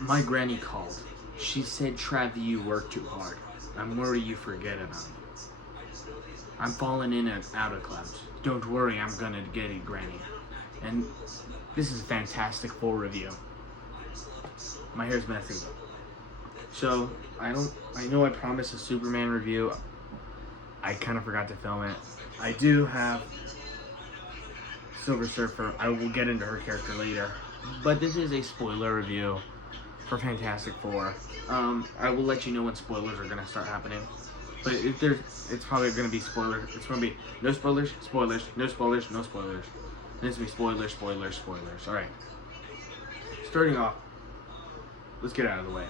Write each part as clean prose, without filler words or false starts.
My granny called. She said, Trav, you work too hard. I'm worried you forget about me. I'm falling in and out of clubs. Don't worry, I'm gonna get it, Granny. And this is a Fantastic Four review. My hair's messy. So, I know I promised a Superman review. I kind of forgot to film it. I do have Silver Surfer. I will get into her character later. But this is a spoiler review for Fantastic Four. I will let you know when spoilers are gonna start happening. But it's probably gonna be spoilers. It's gonna be no spoilers, spoilers, no spoilers, no spoilers. And it's gonna be spoilers, spoilers, spoilers. All right. Starting off, let's get out of the way.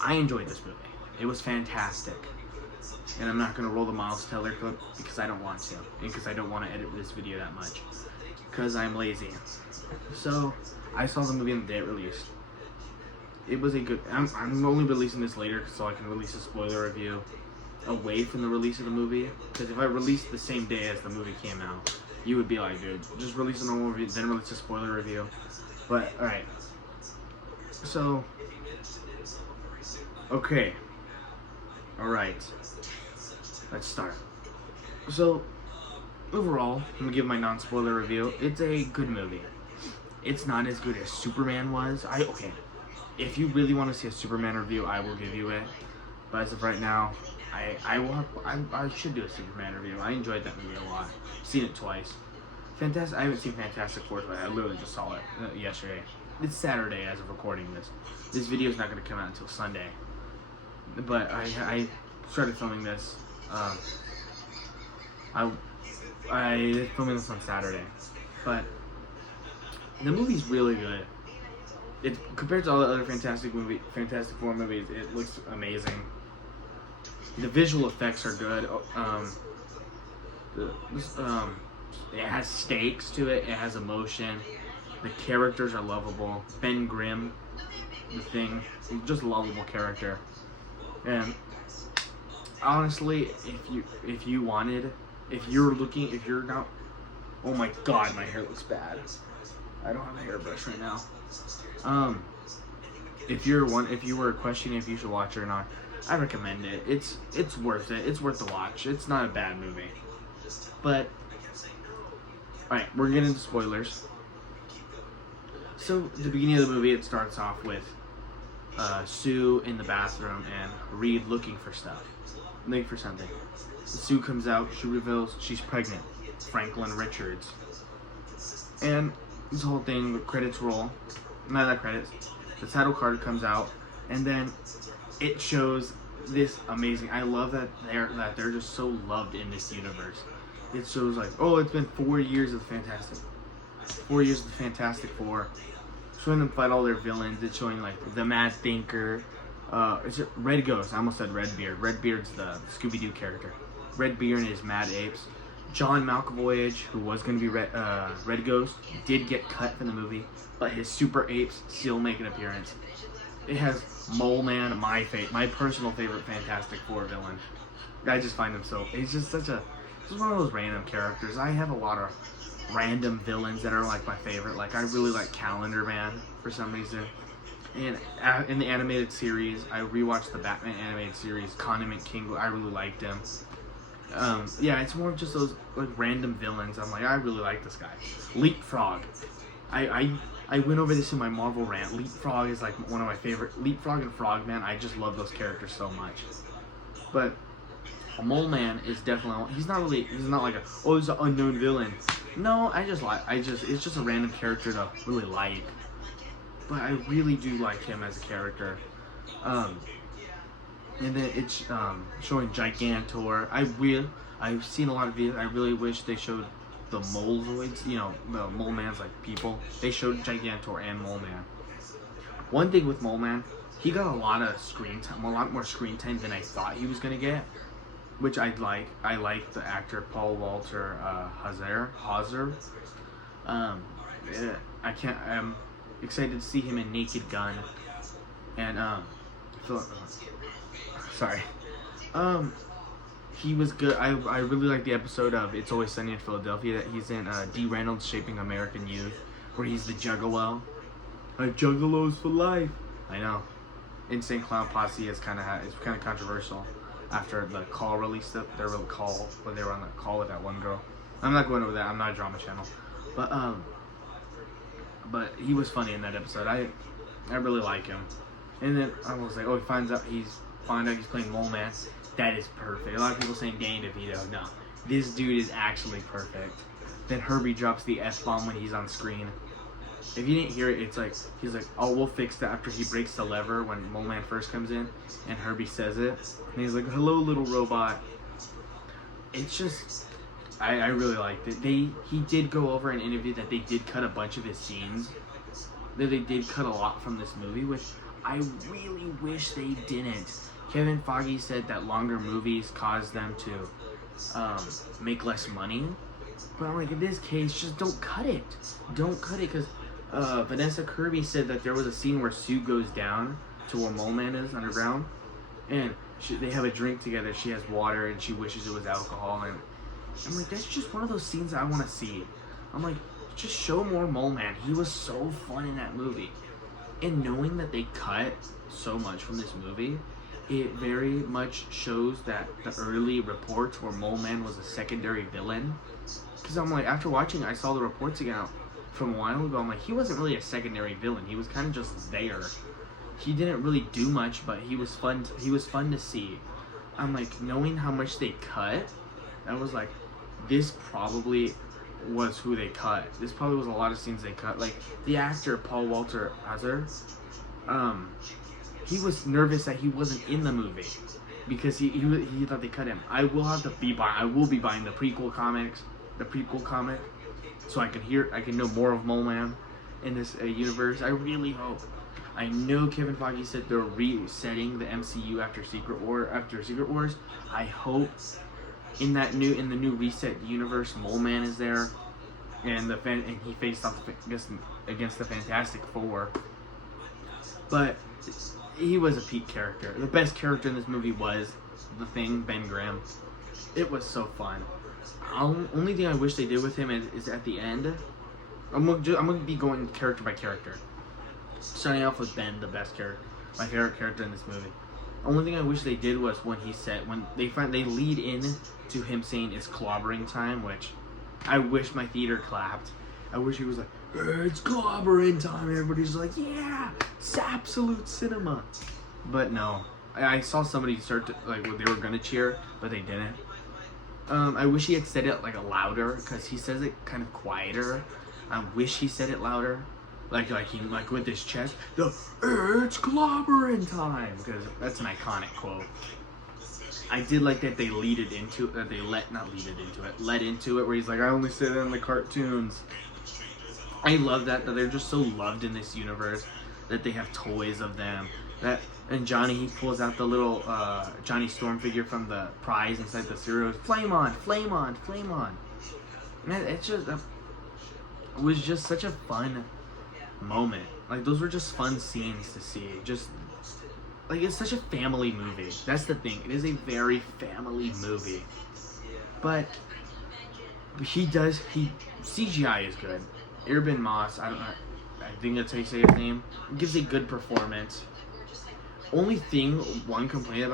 I enjoyed this movie. It was fantastic. And I'm not gonna roll the Miles Teller clip because I don't want to, and because I don't want to edit this video that much, because I'm lazy. So I saw the movie on the day it released. It was a good. I'm only releasing this later so I can release a spoiler review away from the release of the movie. Because if I released the same day as the movie came out, you would be like, dude, just release a normal review, then release a spoiler review. But all right. So, okay. All right. Let's start. So, overall, I'm gonna give my non-spoiler review. It's a good movie. It's not as good as Superman was. Okay. If you really want to see a Superman review, I will give you it. But as of right now, I should do a Superman review. I enjoyed that movie a lot. Seen it twice. Fantastic. I haven't seen Fantastic Four, but I literally just saw it yesterday. It's Saturday as of recording this. This video is not going to come out until Sunday. But I started filming this. I filming this on Saturday. But the movie's really good. It compared to all the other Fantastic Four movies, it looks amazing. The visual effects are good. It has stakes to it. It has emotion. The characters are lovable. Ben Grimm, the Thing, just a lovable character. And honestly, if you're not, oh my god, my hair looks bad. I don't have a hairbrush right now. If you were questioning if you should watch it or not, I recommend it. It's worth it. It's worth the watch. It's not a bad movie. But alright, we're getting into spoilers. So at the beginning of the movie, it starts off with Sue in the bathroom and Reed looking for something. Sue comes out. She reveals she's pregnant. Franklin Richards. And this whole thing, the credits roll. Not credits. The title card comes out, and then it shows this amazing. I love that they're just so loved in this universe. It shows like, oh, it's been 4 years of the Fantastic Four, showing them fight all their villains. It's showing like the Mad Thinker. Is it Red Ghost? I almost said Redbeard. Redbeard's the Scooby-Doo character. Redbeard and his Mad Apes. John Malkovich, who was going to be Red Ghost, did get cut from the movie, but his Super Apes still make an appearance. It has Mole Man, my personal favorite Fantastic Four villain. I just find him he's just one of those random characters. I have a lot of random villains that are like my favorite. Like I really like Calendar Man for some reason. And in the animated series, I rewatched the Batman animated series, Condiment King. I really liked him. Yeah, it's more of just those like random villains. I'm like, I really like this guy. Leapfrog. I went over this in my Marvel rant. Leapfrog is like one of my favorite. Leapfrog and Frogman. I just love those characters so much. But Mole Man is definitely. He's not like he's an unknown villain. No, it's just a random character to really like. But I really do like him as a character. And then it's showing Gigantor. I've seen a lot of videos. I really wish they showed the Molezoids, the Mole Man's like people. They showed Gigantor and Mole Man. One thing with Mole Man, he got a lot of screen time, a lot more screen time than I thought he was gonna get, which I like. I like the actor Paul Walter Hauser. I'm excited to see him in Naked Gun, and sorry. He was good. I really like the episode of It's Always Sunny in Philadelphia that he's in. D. Reynolds Shaping American Youth, where he's the juggalo. Juggalos for life. I know. Insane Clown Posse is kind of controversial after the Call released their real Call, when they were on the Call with that one girl. I'm not going over that. I'm not a drama channel, but he was funny in that episode. I really like him. And then I was like, oh, he finds out he's playing Mole Man. That is perfect. A lot of people saying Danny DeVito. No, this dude is actually perfect. Then Herbie drops the S-bomb when he's on screen. If you didn't hear it, it's like, he's like, oh, we'll fix that after he breaks the lever when Mole Man first comes in, and Herbie says it. And he's like, hello, little robot. It's just, I really liked it. He did go over an interview that they did cut a bunch of his scenes. That they did cut a lot from this movie, which I really wish they didn't. Kevin Feige said that longer movies cause them to make less money. But I'm like, in this case, just don't cut it. Don't cut it, because Vanessa Kirby said that there was a scene where Sue goes down to where Mole Man is underground, and they have a drink together. She has water, and she wishes it was alcohol. And I'm like, that's just one of those scenes I want to see. I'm like, just show more Mole Man. He was so fun in that movie. And knowing that they cut so much from this movie, it very much shows that the early reports where Mole Man was a secondary villain. Because I'm like, after watching, I saw the reports again from a while ago. I'm like, he wasn't really a secondary villain. He was kind of just there. He didn't really do much, but he was fun. He was fun to see. I'm like, knowing how much they cut, I was like, this probably was who they cut. This probably was a lot of scenes they cut. Like the actor Paul Walter Hauser, he was nervous that he wasn't in the movie because he thought they cut him. I will be buying the prequel comic, so I can know more of Mole Man in this universe. I really hope. I know Kevin Feige said they're resetting the MCU after Secret Wars. I hope in the new reset universe, Mole Man is there, and he faced off against the Fantastic Four. But he was a peak character. The best character in this movie was the Thing, Ben Grimm. It was so fun. Only thing I wish they did with him is at the end. I'm gonna be going character by character, starting off with Ben, the best character, my favorite character in this movie. Only thing I wish they did was when they lead in to him saying it's clobbering time, which I wish my theater clapped. I wish he was like, it's clobbering time. Everybody's like, yeah, it's absolute cinema. But no, I saw somebody start to, like, they were gonna cheer, but they didn't. I wish he had said it like louder, because he says it kind of quieter. I wish he said it louder. Like with his chest, it's clobbering time, because that's an iconic quote. I did like that they led into it, where he's like, I only say that in the cartoons. I love that they're just so loved in this universe, that they have toys of them. And Johnny, he pulls out the little Johnny Storm figure from the prize inside the cereal. Flame on, flame on, flame on. Man, it was just such a fun moment. Like, those were just fun scenes to see. Just like, it's such a family movie. That's the thing. It is a very family movie. But CGI is good. Urban Moss, I think that's how you say his name, gives a good performance. Only thing, one complaint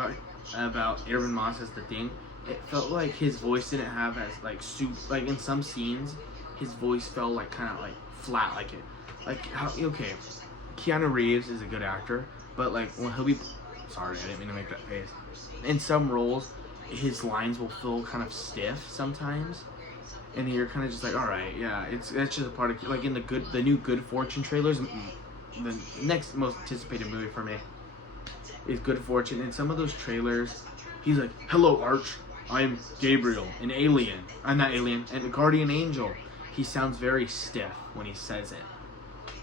about Urban Moss is the thing, it felt like his voice didn't have as like in some scenes, his voice felt like kind of like flat, Keanu Reeves is a good actor, but like when he'll be, sorry, I didn't mean to make that face. In some roles, his lines will feel kind of stiff sometimes, and you're kind of just like, all right, yeah, it's just a part of, like, in the new Good Fortune trailers. The next most anticipated movie for me is Good Fortune. In some of those trailers, he's like, hello, Arch, I'm Gabriel, an alien. I'm not alien, and a guardian angel. He sounds very stiff when he says it.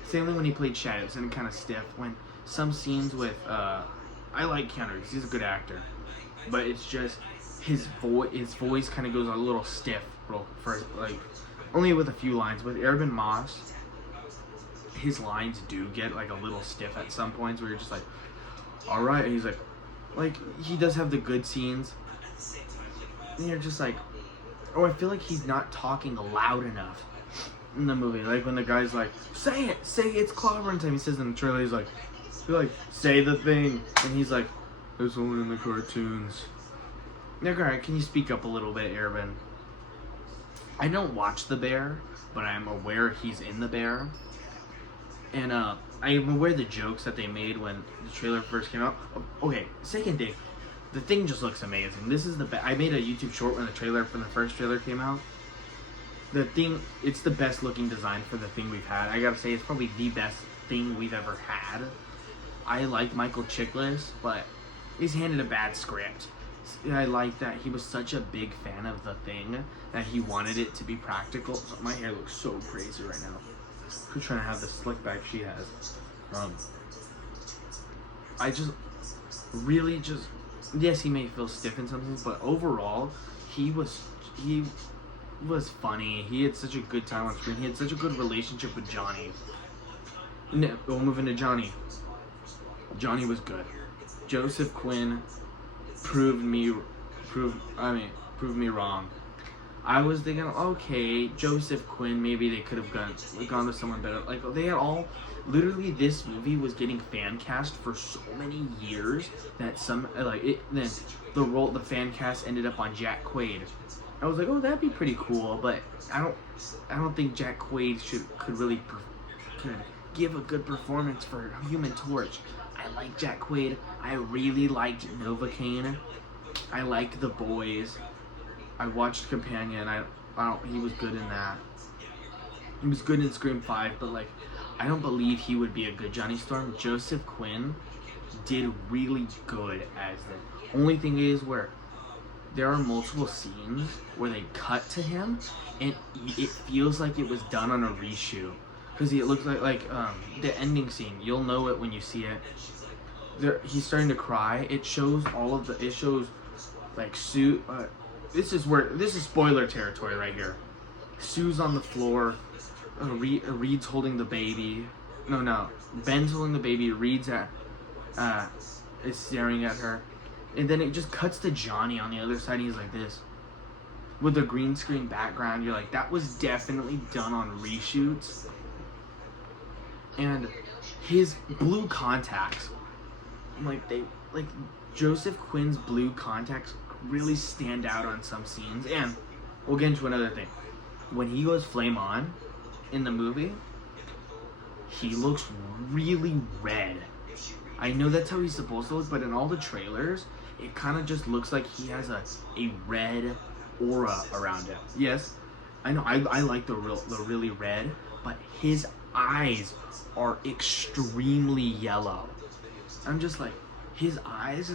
Same thing when he played Shadow, it sounded kind of stiff. When some scenes with, I like Keanu Reeves, he's a good actor, but it's just his voice kind of goes a little stiff, only with a few lines. With Urban Moss, his lines do get like a little stiff at some points, where you're just like, all right, and he's like he does have the good scenes, and you're just like, oh, I feel like he's not talking loud enough. in the movie. Like when the guy's like, say it's clobbering time. He says in the trailer, he's like, say the thing, and he's like, it's only in the cartoons. Like, alright, can you speak up a little bit, Arabin? I don't watch The Bear, but I'm aware he's in The Bear. And I am aware of the jokes that they made when the trailer first came out. Okay, second thing, the thing just looks amazing. This is I made a YouTube short when the first trailer came out. The thing, it's the best looking design for the thing we've had. I gotta say, it's probably the best thing we've ever had. I liked Michael Chiklis, but he's handed a bad script. I like that he was such a big fan of the thing that he wanted it to be practical. My hair looks so crazy right now. Who's trying to have the slick back she has? I just really yes, he may feel stiff in some things, but overall, he was funny. He had such a good time on screen. He had such a good relationship with Johnny. No, we'll move into Johnny. Johnny was good. Joseph Quinn proved me wrong. I was thinking, okay, Joseph Quinn, maybe they could have gone with someone better. Like, they had all, literally, this movie was getting fan cast for so many years that then the fan cast ended up on Jack Quaid. I was like, oh, that'd be pretty cool, but I don't think Jack Quaid could give a good performance for Human Torch. I like Jack Quaid. I really liked Novocaine. I liked The Boys. I watched Companion. He was good in that. He was good in Scream 5, but like, I don't believe he would be a good Johnny Storm. Joseph Quinn did really good as the only thing is where there are multiple scenes where they cut to him and it feels like it was done on a reshoot. Because it looks like the ending scene, you'll know it when you see it. He's starting to cry. It shows like Sue. This is spoiler territory right here. Sue's on the floor. Reed's holding the baby. No. Ben's holding the baby. Reed's is staring at her, and then it just cuts to Johnny on the other side. And he's like this, with the green screen background. You're like, that was definitely done on reshoots. And his blue contacts, Joseph Quinn's blue contacts really stand out on some scenes. And we'll get into another thing. When he goes flame on in the movie, he looks really red. I know that's how he's supposed to look, but in all the trailers, it kind of just looks like he has a red aura around him. Yes, I know, I like the really red, but his eyes are extremely yellow. I'm just like, his eyes,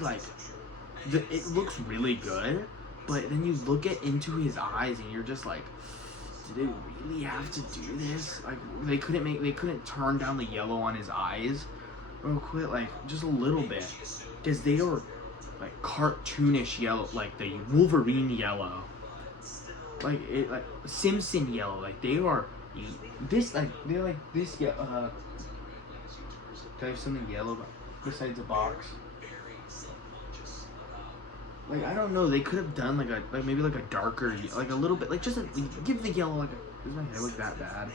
it looks really good, but then you look into his eyes and you're just like, did they really have to do this? Like, they couldn't turn down the yellow on his eyes real quick, like, just a little bit, because they are like cartoonish yellow, like the Wolverine yellow, like Simpson yellow, like they are this, like they're like this. Do I have something yellow besides a box? Like, I don't know, they could have done maybe a darker, like a little bit, like just give the yellow like does my hair look that bad?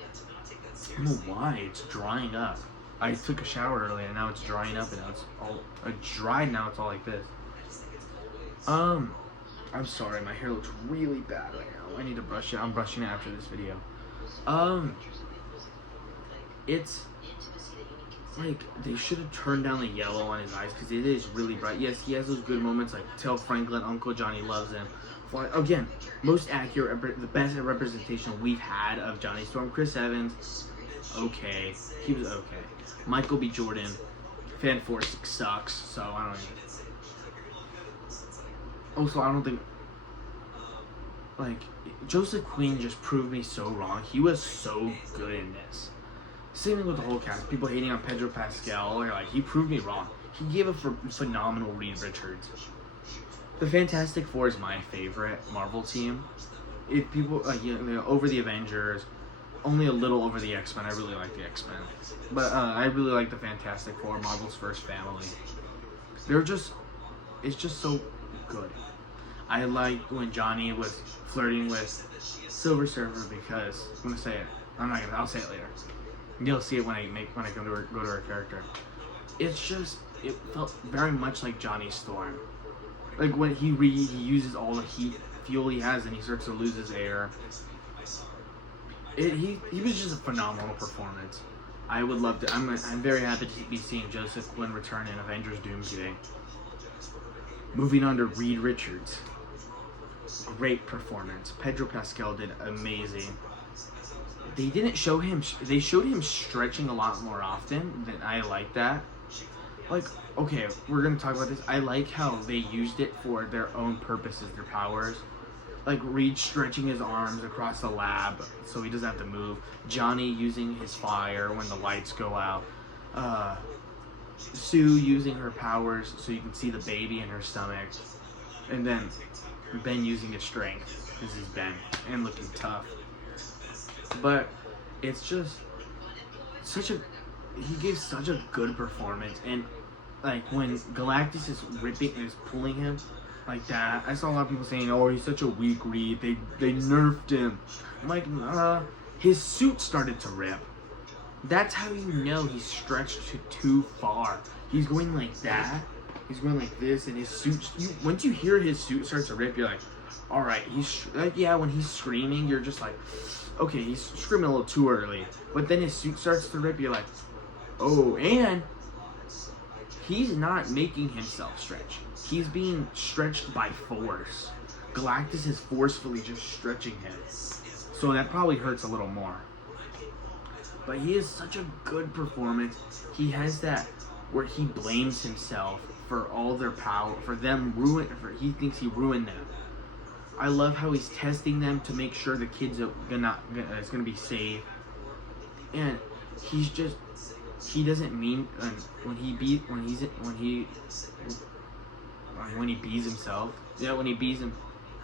I don't know why, it's drying up. I took a shower earlier and now it's drying up and now it's all dried, now it's all like this. I'm sorry, my hair looks really bad right now. I need to brush it. I'm brushing it after this video. It's like they should have turned down the yellow on his eyes because it is really bright. Yes, he has those good moments like tell Franklin Uncle Johnny loves him. Again, most accurate, the best representation we've had of Johnny Storm. Chris Evans, okay, he was okay. Michael B. Jordan, Fan Force sucks, so I don't even. Also, I don't think, Joseph Quinn just proved me so wrong. He was so good in this. Same thing with the whole cast. People hating on Pedro Pascal, or he proved me wrong. He gave a phenomenal Reed Richards. The Fantastic Four is my favorite Marvel team. If people, over the Avengers, only a little over the X-Men. I really like the X-Men. But I really like the Fantastic Four, Marvel's first family. It's just so good. I liked when Johnny was flirting with Silver Surfer because I'm gonna say it. I'll say it later. You'll see it when I go to her character. It's just, it felt very much like Johnny Storm. Like when he uses all the fuel he has and he starts to lose his air. He was just a phenomenal performance. I would love to. I'm very happy to be seeing Joseph Quinn return in Avengers Doomsday. Moving on to Reed Richards. Great performance. Pedro Pascal did amazing. They didn't show him. They showed him stretching a lot more often than I like that. Like, okay, we're gonna talk about this. I like how they used it for their own purposes, their powers. Like Reed stretching his arms across the lab so he doesn't have to move. Johnny using his fire when the lights go out. Sue using her powers so you can see the baby in her stomach. And then Ben using his strength. This is Ben. And looking tough. But it's just he gave such a good performance. And like when Galactus is pulling him like that, I saw a lot of people saying, "Oh, he's such a weak Reed. They nerfed him." I'm like, his suit started to rip. That's how you know he's stretched too far. He's going like that. He's going like this, and his suit. Once you hear his suit start to rip, you're like, "All right." He's like, yeah. When he's screaming, you're just like, "Okay, he's screaming a little too early." But then his suit starts to rip. You're like, "Oh," and he's not making himself stretch. He's being stretched by force. Galactus is forcefully just stretching him. So that probably hurts a little more. But he is such a good performance. He has that where he blames himself for all their power, he thinks he ruined them. I love how he's testing them to make sure the kids are it's gonna be safe. And he doesn't mean when he bees himself. Yeah, when he bees him,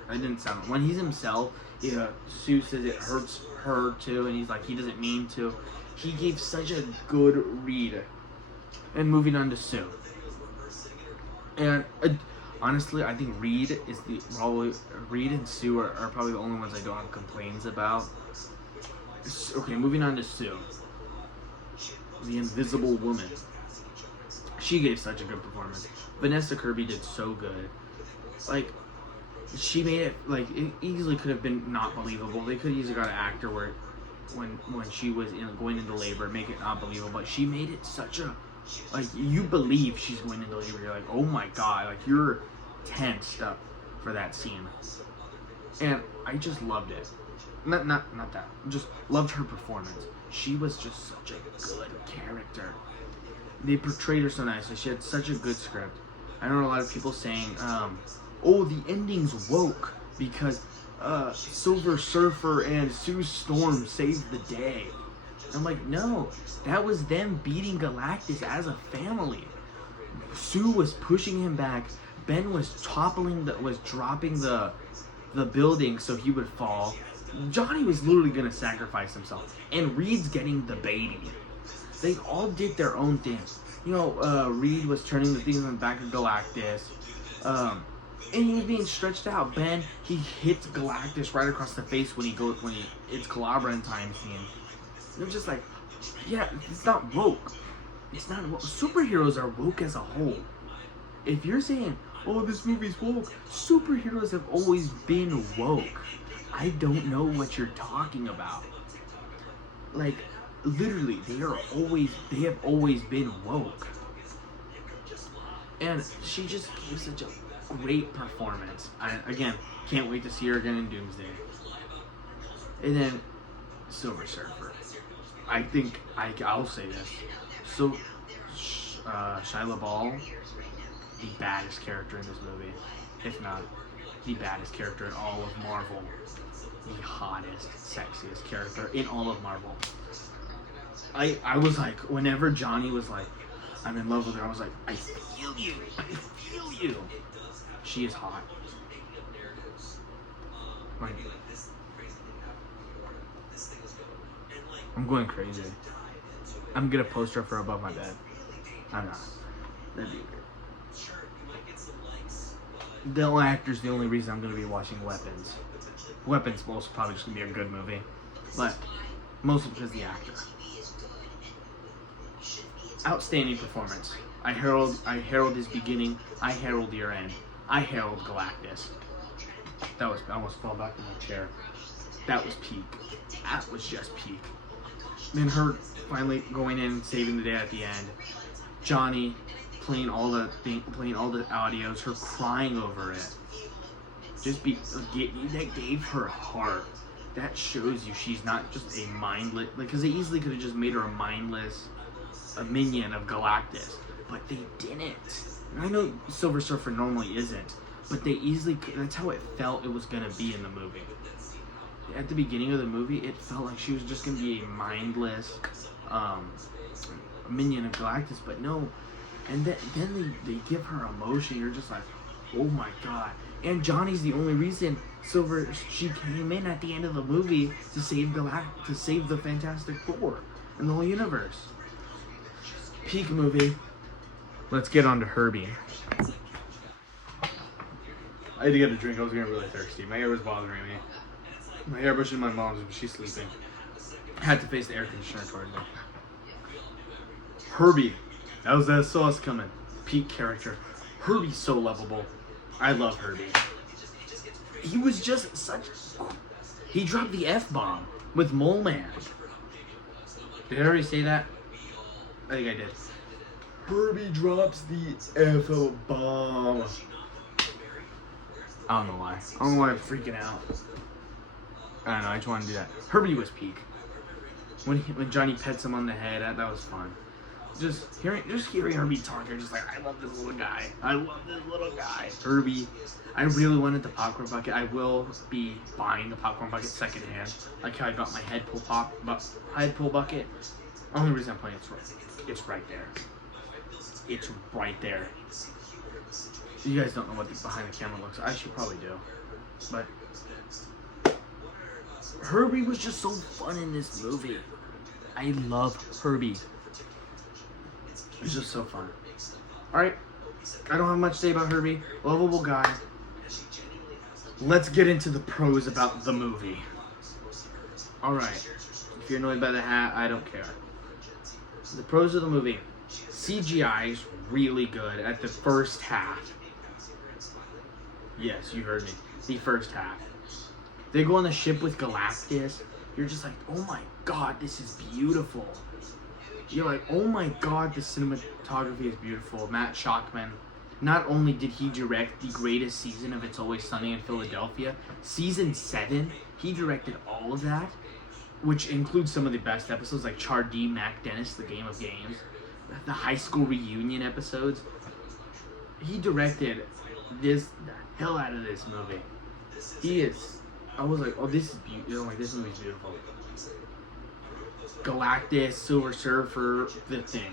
I didn't sound. When he's himself, yeah. Sue says it hurts her too, and he's like he doesn't mean to. He gave such a good read. And moving on to Sue. And honestly, I think Reed and Sue are probably the only ones I don't have complaints about. Okay, moving on to Sue. The Invisible Woman. She gave such a good performance. Vanessa Kirby did so good. Like, she made it, like, it easily could have been not believable. They could have easily got an actor where, when she was going into labor, make it not believable. But she made it such a, like, you believe she's going into labor. You're like, oh my god, like, you're tensed up for that scene. And I just loved it. Not that. Just loved her performance. She was just such a good character. They portrayed her so nicely. She had such a good script. I know a lot of people saying, oh, the ending's woke because Silver Surfer and Sue Storm saved the day. I'm like, no, that was them beating Galactus as a family. Sue was pushing him back. Ben was dropping the building so he would fall. Johnny was literally gonna sacrifice himself, and Reed's getting the baby. They all did their own things. You know, Reed was turning the things on the back of Galactus, and he was being stretched out. Ben, he hits Galactus right across the face when it's Calabaran time scene. They're just like, yeah, it's not woke. It's not woke. Superheroes are woke as a whole. If you're saying, oh, this movie's woke, superheroes have always been woke. I don't know what you're talking about. Like, literally, they have always been woke. And she just gave such a great performance. Again, can't wait to see her again in Doomsday. And then, Silver Surfer. I think I'll say this. So, Shia LaBeouf, the baddest character in this movie. If not, the baddest character in all of Marvel. The hottest, sexiest character in all of Marvel. I was like, whenever Johnny was like, I'm in love with her, I was like, I feel you. I feel you. She is hot. Like, I'm going crazy. I'm gonna post her for above my bed. I'm not. That'd be weird. The actor's the only reason I'm going to be watching Weapons. Weapons is also probably just going to be a good movie. But mostly because of the actor. Outstanding performance. I herald his beginning. I herald your end. I herald Galactus. I almost fell back in my chair. That was peak. That was just peak. Then her finally going in and saving the day at the end. Johnny playing all the audios. Her crying over it. That gave her heart. That shows you she's not just a mindless. Because they easily could have just made her a minion of Galactus, but they didn't. And I know Silver Surfer normally isn't, but they easily. That's how it felt it was gonna be in the movie. At the beginning of the movie, it felt like she was just gonna be a mindless minion of Galactus, but no. And then they give her emotion. You're just like, oh my god. And Johnny's the only reason she came in at the end of the movie to save the Fantastic Four and the whole universe. Peak movie. Let's get on to Herbie. I had to get a drink. I was getting really thirsty. My hair was bothering me. My hairbrush in my mom's, but she's sleeping. I had to face the air conditioner toward me. Herbie. How's that sauce coming? Peak character. Herbie's so lovable. I love Herbie. He was just he dropped the F-bomb with Mole Man. Did I already say that? I think I did. Herbie drops the F-bomb. I don't know why. I don't know why I'm freaking out. I don't know. I just want to do that. Herbie was peak. When Johnny pets him on the head, that was fun. Just hearing Herbie talk, you're just like, I love this little guy. I love this little guy. Herbie. I really wanted the popcorn bucket. I will be buying the popcorn bucket secondhand. Like how I got my head pull bucket. Only reason I'm playing it's right there. It's right there. You guys don't know what the behind the camera looks like. I should probably do. But Herbie was just so fun in this movie. I love Herbie. It's just so fun. Alright. I don't have much to say about Herbie. Lovable guy. Let's get into the pros about the movie. Alright. If you're annoyed by the hat, I don't care. The pros of the movie. CGI is really good at the first half. Yes, you heard me. The first half. They go on the ship with Galactus. You're just like, oh my god, this is beautiful. You're like, oh my god, the cinematography is beautiful. Matt Shakman. Not only did he direct the greatest season of It's Always Sunny in Philadelphia, season 7, he directed all of that, which includes some of the best episodes like Chardee, Mac Dennis, The Game of Games, the high school reunion episodes. He directed the hell out of this movie. I was like, oh, this is beautiful. Like, this movie's beautiful. Galactus, Silver Surfer, the Thing.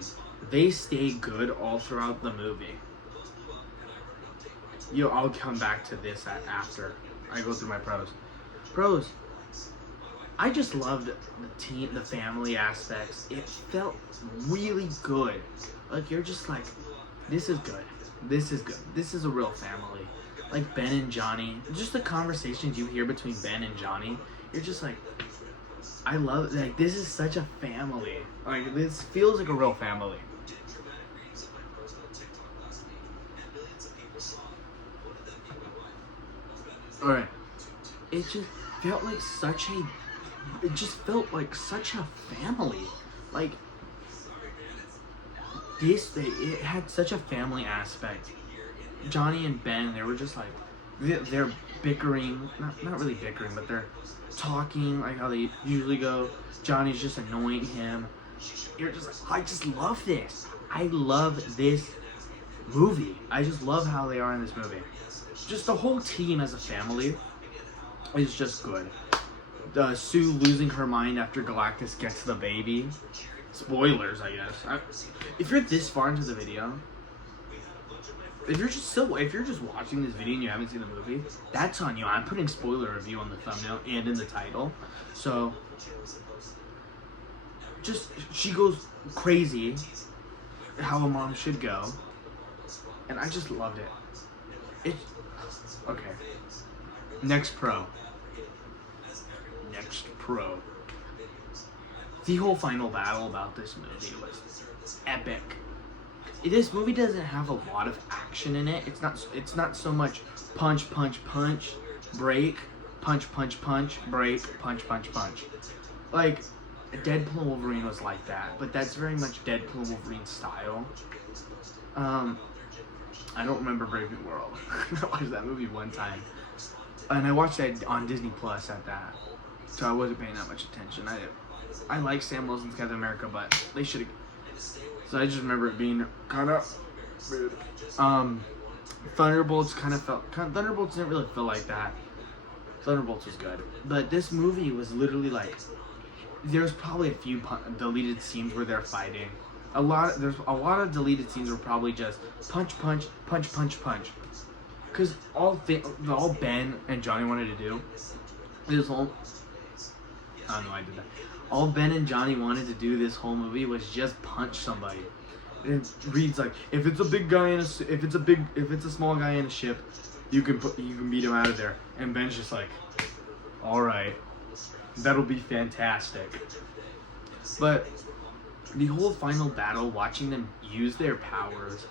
They stay good all throughout the movie. I'll come back to this after I go through my pros. Pros. I just loved the family aspects. It felt really good. Like, you're just like, this is good. This is good. This is a real family. Like Ben and Johnny. Just the conversations you hear between Ben and Johnny. You're just like, I love, like, this is such a family. Like, this feels like a real family. Alright. It just felt like such a family. Like, it had such a family aspect. Johnny and Ben, they were just like, they're bickering, not really bickering, but they're talking like how they usually go. Johnny's just annoying him. You're just like, I just love this. I love this movie. I just love how they are in this movie. Just the whole team as a family is just good. Sue losing her mind after Galactus gets the baby. Spoilers, I guess. If you're this far into the video, if you're just watching this video and you haven't seen the movie, that's on you. I'm putting spoiler review on the thumbnail and in the title. So, she goes crazy, how a mom should go, and I just loved it. Okay. Next pro. The whole final battle about this movie was epic. This movie doesn't have a lot of action in it. It's not so much punch, break, punch, break, punch. Like, Deadpool Wolverine was like that, but that's very much Deadpool Wolverine style. I don't remember Brave New World. I watched that movie one time, and I watched that on Disney Plus at that, so I wasn't paying that much attention. I like Sam Wilson's Captain America, but they should have. So I just remember it being kind of weird. Thunderbolts Thunderbolts didn't really feel like that. Thunderbolts was good, but this movie was literally like, there's probably a few deleted scenes where they're fighting. There's a lot of deleted scenes were probably just punch. Cause all Ben and Johnny wanted to do this whole. I don't know. I did that. All Ben and Johnny wanted to do this whole movie was just punch somebody. It reads like, if it's a small guy in a ship, you can beat him out of there. And Ben's just like, all right, that'll be fantastic. But the whole final battle, watching them use their powers,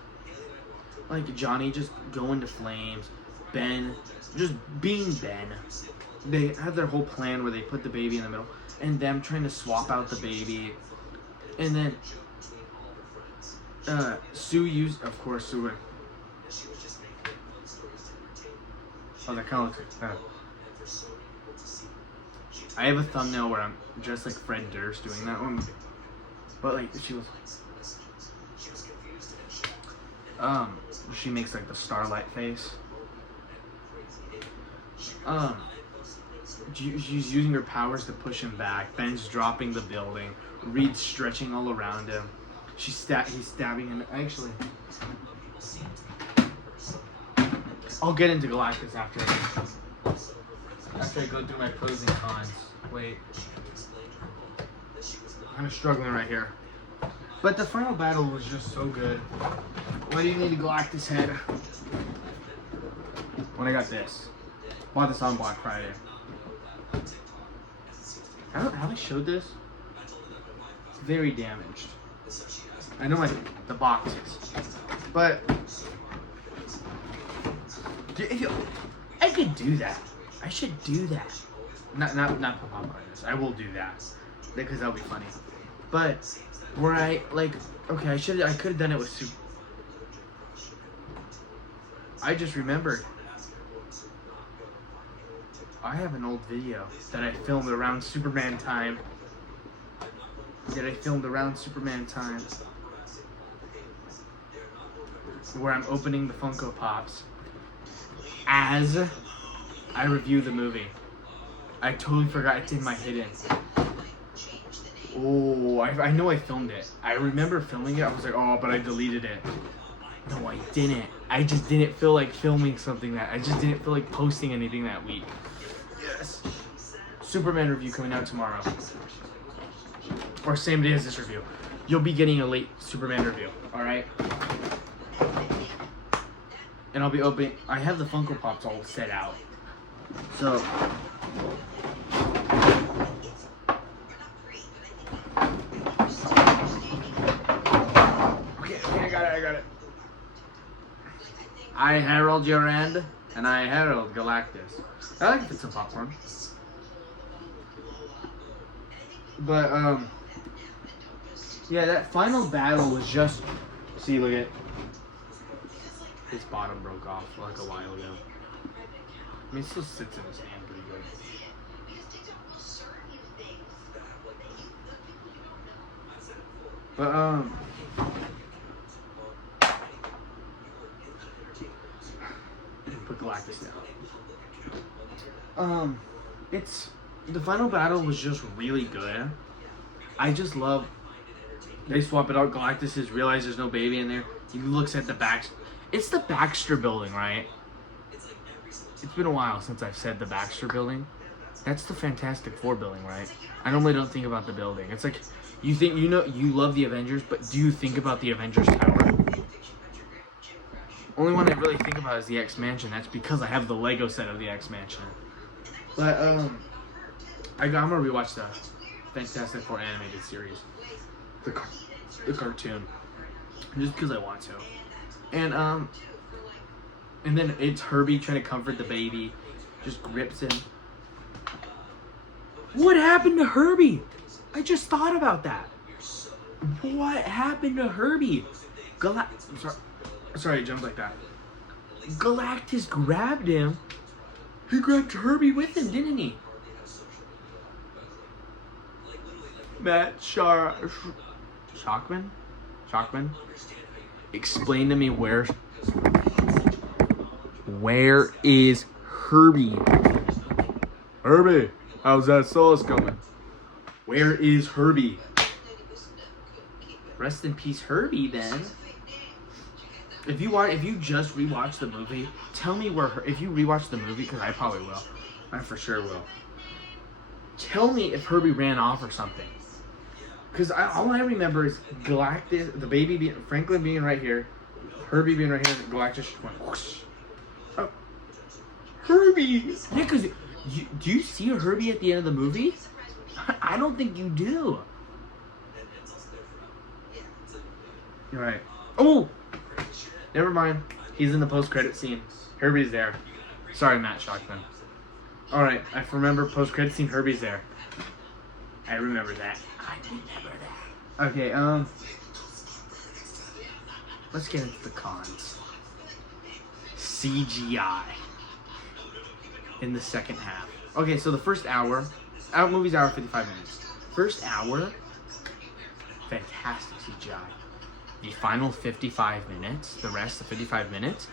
like Johnny just go into flames, Ben just being Ben. They had their whole plan where they put the baby in the middle, and them trying to swap out the baby, and then Sue used, of course, Sue. Oh, that kind of looks like that. I have a thumbnail where I'm dressed like Fred Durst doing that one, but like she makes like the starlight face. She's using her powers to push him back. Ben's dropping the building. Reed's stretching all around him. He's stabbing him. Actually, I'll get into Galactus after I go through my pros and cons. Wait. I'm struggling right here. But the final battle was just so good. Why do you need a Galactus head? When I got this. Bought this on Black Friday. Have I showed this? It's very damaged. I know the box is. But I could do that. I should do that. Not put on this. I will do that. Because that'll be funny. But where I could have done it with Super. I just remembered. I have an old video that I filmed around Superman time. Where I'm opening the Funko Pops as I review the movie. I totally forgot it's in my hidden. Oh, I know I filmed it. I remember filming it. I was like, oh, but I deleted it. No, I didn't. I just didn't feel like filming something I just didn't feel like posting anything that week. Yes. Superman review coming out tomorrow. Or same day as this review. You'll be getting a late Superman review, alright? And I'll be opening. I have the Funko Pops all set out. So. Okay, I got it. I herald your end, and I herald Galactus. I like to put some popcorn. But, yeah, that final battle was just, see, look at, his bottom broke off like a while ago. I mean, it still sits in his hand pretty good. But, put Galactus down. The final battle was just really good. I just love, they swap it out. Galactus has realized there's no baby in there. He looks at the back. It's the Baxter Building, right? It's been a while since I've said the Baxter Building. That's the Fantastic Four building, right? I normally don't think about the building. It's like, you love the Avengers, but do you think about the Avengers Tower? Only one I really think about is the X Mansion. That's because I have the Lego set of the X Mansion. But I'm gonna rewatch the Fantastic Four animated series, the cartoon, just because I want to. And then it's Herbie trying to comfort the baby, just grips him. What happened to Herbie? I just thought about that. What happened to Herbie? Sorry, I jumped like that. Galactus grabbed him. He grabbed Herbie with him, didn't he? Matt Shockman? Explain to me where is Herbie? Herbie, how's that sauce coming? Where is Herbie? Rest in peace, Herbie, then. If you just rewatch the movie, tell me if you rewatch the movie, because I probably will. I for sure will. Tell me if Herbie ran off or something. Because all I remember is Galactus, the baby, Franklin being right here, Herbie being right here, and Galactus just went whoosh. Oh. Herbie! Yeah, because do you see Herbie at the end of the movie? I don't think you do. You're right. Oh! Never mind. He's in the post-credit scene. Herbie's there. Sorry, Matt Shockman. Alright, I remember post-credit scene, Herbie's there. I remember that. Okay, let's get into the cons. CGI in the second half. Okay, so the first hour, movie's hour 55 minutes. First hour, fantastic CGI. The final 55 minutes, the rest, the 55 minutes,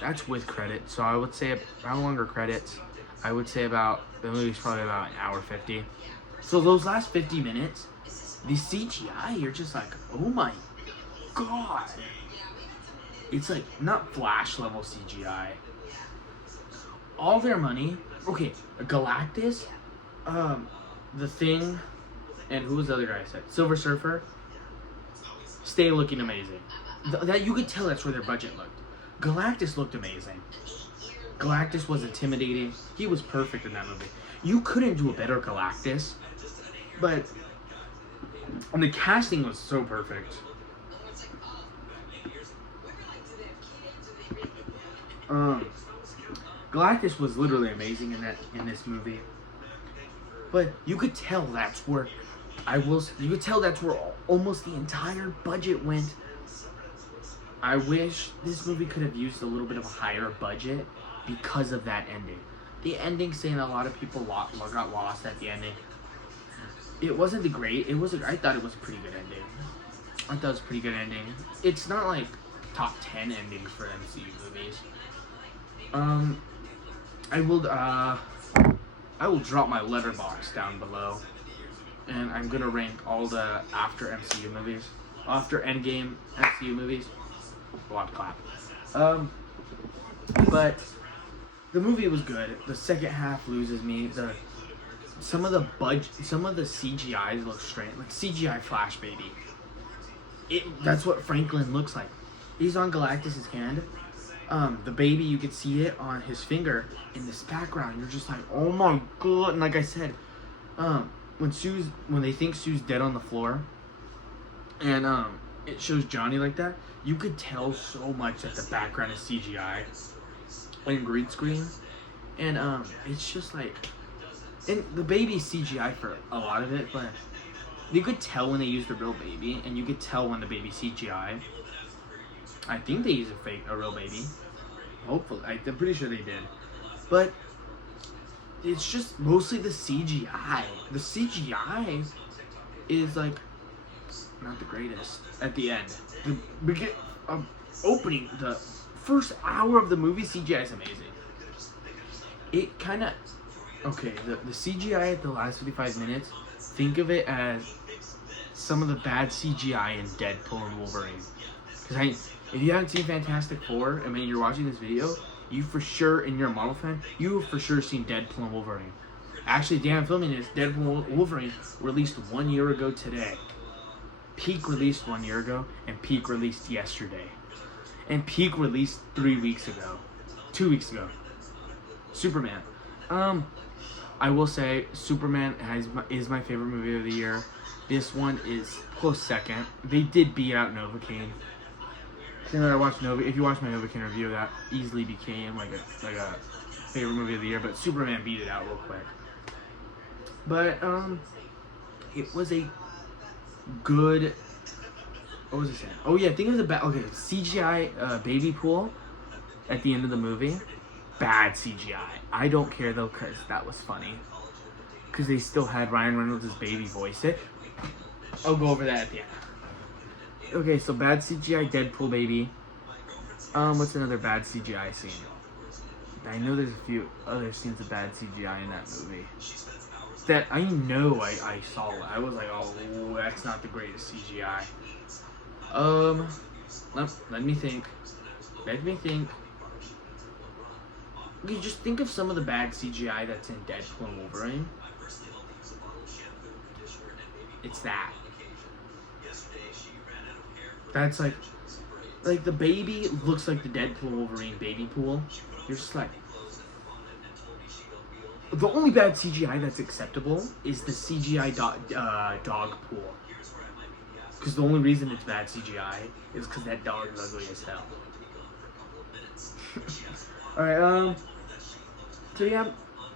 that's with credit. So I would say about longer credits. I would say the movie's probably about an hour 50. So those last 50 minutes, the CGI, you're just like, oh my god. It's like, not Flash level CGI. All their money, okay, Galactus, The Thing, and who was the other guy I said? Silver Surfer, stay looking amazing. That you could tell that's where their budget looked. Galactus looked amazing. Galactus was intimidating. He was perfect in that movie. You couldn't do a better Galactus. But the casting was so perfect. Galactus was literally amazing in this movie. But you could tell that's where almost the entire budget went. I wish this movie could have used a little bit of a higher budget because of that ending. The ending, saying a lot of people got lost at the ending. It wasn't great. I thought it was a pretty good ending. It's not like top 10 endings for MCU movies. I will drop my letterbox down below, and I'm gonna rank all the after Endgame MCU movies. A lot of clap. But the movie was good. The second half loses me. Some of the CGIs look strange, like CGI Flash baby. That's what Franklin looks like. He's on Galactus's hand. The baby, you could see it on his finger in this background. You're just like, oh my god! And like I said, when they think Sue's dead on the floor, and it shows Johnny like that, you could tell so much that the background is CGI and green screen, and it's just like. And the baby's CGI for a lot of it, but you could tell when they used the real baby, and you could tell when the baby's CGI. I think they used a real baby. Hopefully. I'm pretty sure they did. But it's just mostly the CGI. The CGI is, like, not the greatest at the end. The opening, the first hour of the movie, CGI is amazing. It kind of... Okay, the CGI at the last 55 minutes, think of it as some of the bad CGI in Deadpool and Wolverine. Because if you haven't seen Fantastic Four, you're watching this video, you for sure, and you're a Marvel fan, you have for sure seen Deadpool and Wolverine. Actually, I'm filming this, Deadpool and Wolverine released 1 year ago today. Peak released 1 year ago, and Peak released yesterday. And Peak released 3 weeks ago. 2 weeks ago. Superman. I will say Superman is my favorite movie of the year. This one is close second. They did beat out Novocaine. If you watch my Novocaine review, that easily became like a favorite movie of the year. But Superman beat it out real quick. But it was a good. What was I saying? Oh yeah, I think it was CGI baby pool at the end of the movie. Bad CGI. I don't care though, because that was funny. Because they still had Ryan Reynolds' baby voice it. I'll go over that at the end. Okay, so bad CGI Deadpool baby. What's another bad CGI scene? I know there's a few other scenes of bad CGI in that movie. That I know I saw it. I was like, oh, that's not the greatest CGI. Let me think. Okay, just think of some of the bad CGI that's in Deadpool and Wolverine. It's that. That's like the baby looks like the Deadpool Wolverine baby pool. You're just like, the only bad CGI that's acceptable is the CGI dog pool. Because the only reason it's bad CGI is because that dog is ugly as hell. Alright, so yeah,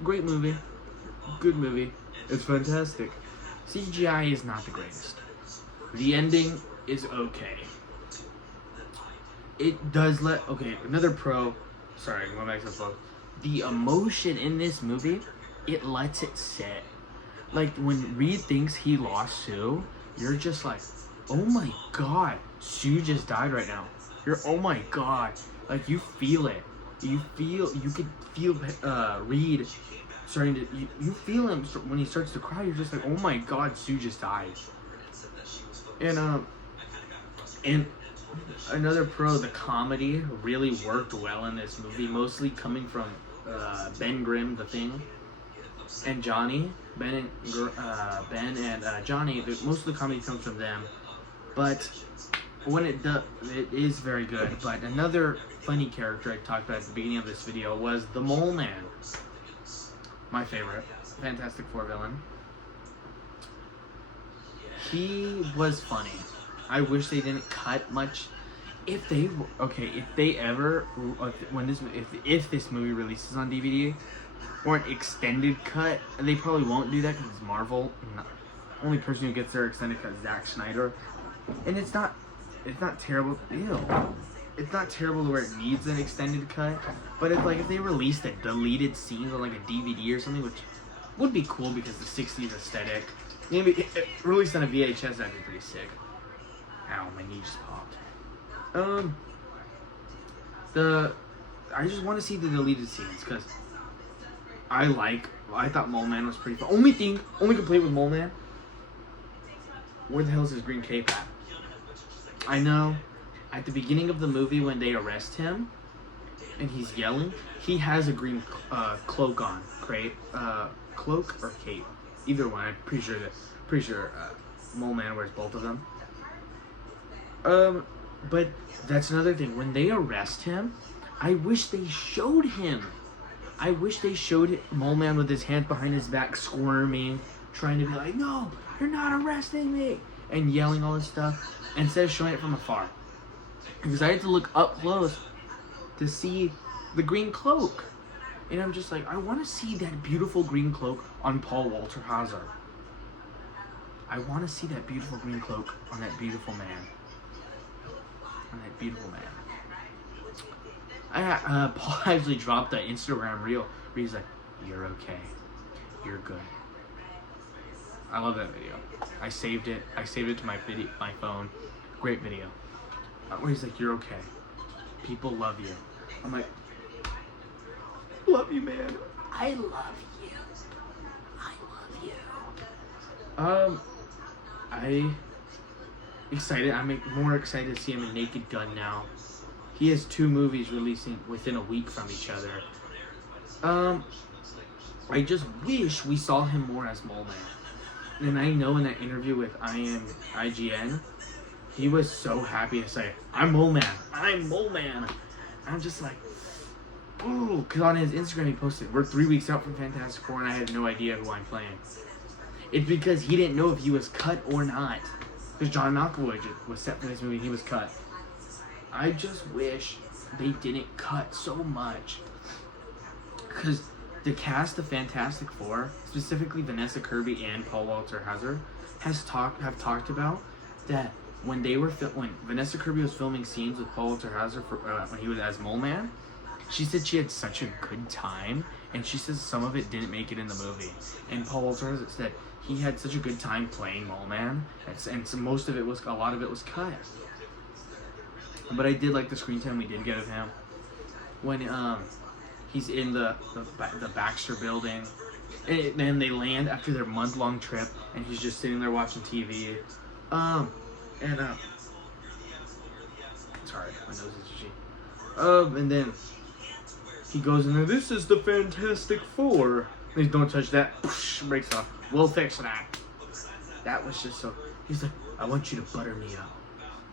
great movie. Good movie. It's fantastic. CGI is not the greatest. The ending is okay. It does another pro. Sorry, going back to the book. The emotion in this movie, it lets it sit. Like, when Reed thinks he lost Sue, you're just like, oh my god, Sue just died right now. Oh my god. Like, you feel it. You could feel Reed starting to, you feel him when he starts to cry. You're just like, oh my god, Sue just died. And another pro, the comedy really worked well in this movie, mostly coming from Ben Grimm, The Thing, and Johnny. Ben and Johnny. Most of the comedy comes from them, but when it is very good. But another funny character I talked about at the beginning of this video was the Mole Man. My favorite Fantastic Four villain. He was funny. I wish they didn't cut much. If this movie releases on DVD or an extended cut, they probably won't do that because it's Marvel. The only person who gets their extended cut is Zack Snyder, and it's not terrible. It's not terrible to where it needs an extended cut. But if they released the deleted scenes on like a DVD or something, which would be cool because the '60s aesthetic. Maybe if released on a VHS, that'd be pretty sick. Ow, my knee just popped. I just want to see the deleted scenes because I thought Mole Man was pretty fun. Only complaint with Mole Man, where the hell is his green cape at? I know, at the beginning of the movie when they arrest him and he's yelling, he has a green cloak on. Cloak or cape? Either one. I'm pretty sure Mole Man wears both of them. But that's another thing. When they arrest him, I wish they showed him. I wish they showed Mole Man with his hands behind his back, squirming, trying to be like, no, you're not arresting me, and yelling all this stuff, instead of showing it from afar. Because I had to look up close to see the green cloak. And I'm just like, I want to see that beautiful green cloak on Paul Walter Hauser. I want to see that beautiful green cloak on that beautiful man. Paul actually dropped an Instagram reel where he's like, you're okay. You're good. I love that video. I saved it to my phone. Great video. Where he's like, you're okay. People love you. I'm like, love you, man. I love you. I'm more excited to see him in Naked Gun now. He has 2 movies releasing within a week from each other. I just wish we saw him more as Mole Man. And I know in that interview with IGN, he was so happy to say, I'm Mole Man. I'm Mole Man. I'm just like, ooh. Because on his Instagram he posted, we're 3 weeks out from Fantastic Four and I have no idea who I'm playing. It's because he didn't know if he was cut or not. Because John Malkovich was set for this movie and he was cut. I just wish they didn't cut so much. Because the cast of Fantastic Four, specifically Vanessa Kirby and Paul Walter Hauser, have talked about that when they were when Vanessa Kirby was filming scenes with Paul Walter Hauser for when he was as Mole Man, she said she had such a good time, and she says some of it didn't make it in the movie. And Paul Walter Hauser said he had such a good time playing Mole Man, and so a lot of it was cut. But I did like the screen time we did get of him when he's in the Baxter building, and then they land after their month-long trip, and he's just sitting there watching TV. Sorry, my nose is itchy. And then he goes in there. This is the Fantastic Four. Please don't touch that. Breaks off. We'll fix that. That was just so. He's like, I want you to butter me up.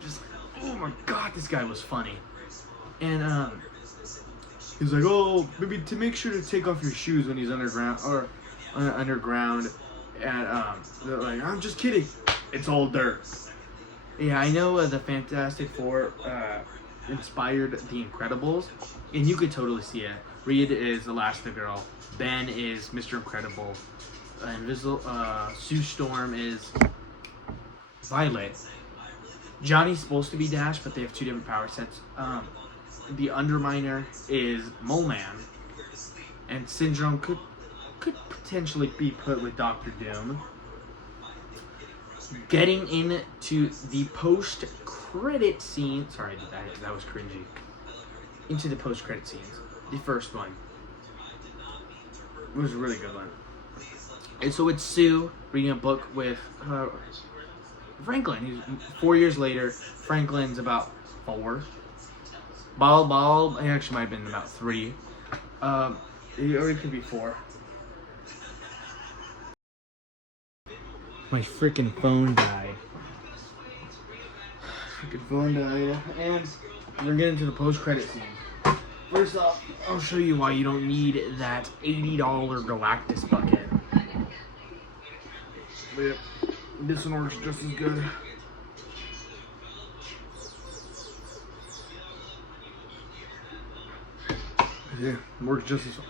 Just like, oh my god, this guy was funny. And he's like, oh, maybe to make sure to take off your shoes when he's underground or underground. And they're like, I'm just kidding. It's all dirt. Yeah, I know the Fantastic Four inspired The Incredibles, and you could totally see it. Reed is Elastigirl. Ben is Mr. Incredible. Sue Storm is Violet. Johnny's supposed to be Dash, but they have two different power sets. The Underminer is Mole Man, and Syndrome could potentially be put with Doctor Doom. Getting into the post-credit scene. Sorry, that was cringy. Into the post-credit scenes. The first one. It was a really good one. And so it's Sue reading a book with Franklin. He's 4 years later. Franklin's about 4. Ball, he actually might have been about 3. Or it could be 4. My freaking phone died. And we're getting to the post-credit scene. First off, I'll show you why you don't need that $80 Galactus bucket. But this one works just as good. Yeah, works just as well.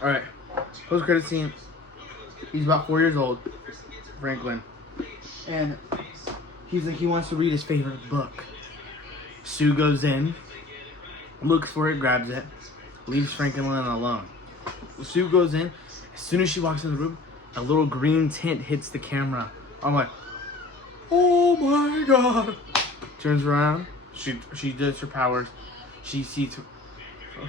Alright, post-credit scene. He's about 4 years old, Franklin. And he's like, he wants to read his favorite book. Sue goes in, looks for it, grabs it, leaves Franklin alone. Sue goes in. As soon as she walks in the room, a little green tint hits the camera. I'm like, oh my god. Turns around. She does her powers. She sees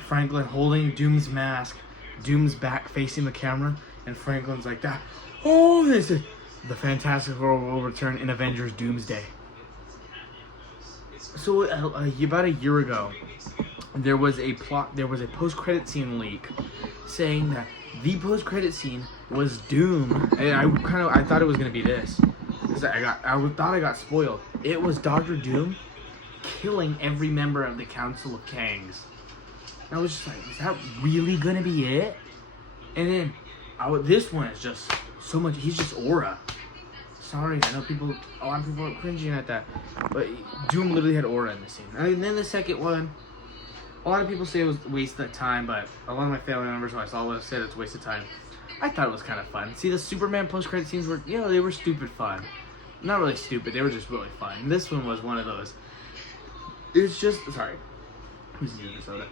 Franklin holding Doom's mask. Doom's back facing the camera. And Franklin's like that. Oh, this is the Fantastic Four will return in Avengers Doomsday. So about a year ago, there was a post-credit scene leak saying that the post-credit scene was Doom. And I thought it was gonna be this. I thought I got spoiled. It was Doctor Doom killing every member of the Council of Kangs. And I was just like, is that really gonna be it? And then this one is just so much. He's just aura. Sorry, I know a lot of people are cringing at that, but Doom literally had aura in the scene. And then the second one, a lot of people say it was a waste of time, but a lot of my family members who I saw said it's a waste of time. I thought it was kind of fun. See, the Superman post-credit scenes were, they were stupid fun. Not really stupid, they were just really fun. And this one was one of those. It's just, sorry, who's new to soda?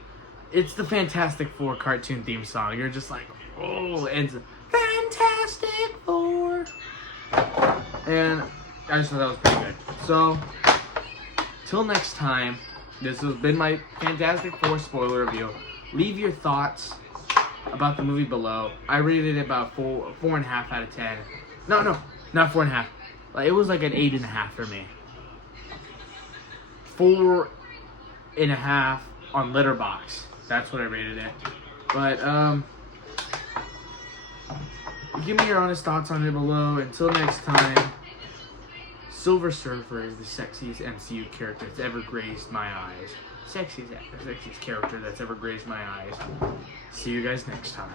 It's the Fantastic Four cartoon theme song. You're just like, oh, and it's Fantastic Four. And I just thought that was pretty good. So, till next time, this has been my Fantastic Four spoiler review. Leave your thoughts about the movie below. I rated it about 4.5 out of 10. No, not 4.5. It was like an 8.5 for me. 4.5 on Letterboxd. That's what I rated it. But Give me your honest thoughts on it below. Until next time, Silver Surfer is the sexiest MCU character that's ever grazed my eyes. Sexiest character that's ever grazed my eyes. See you guys next time.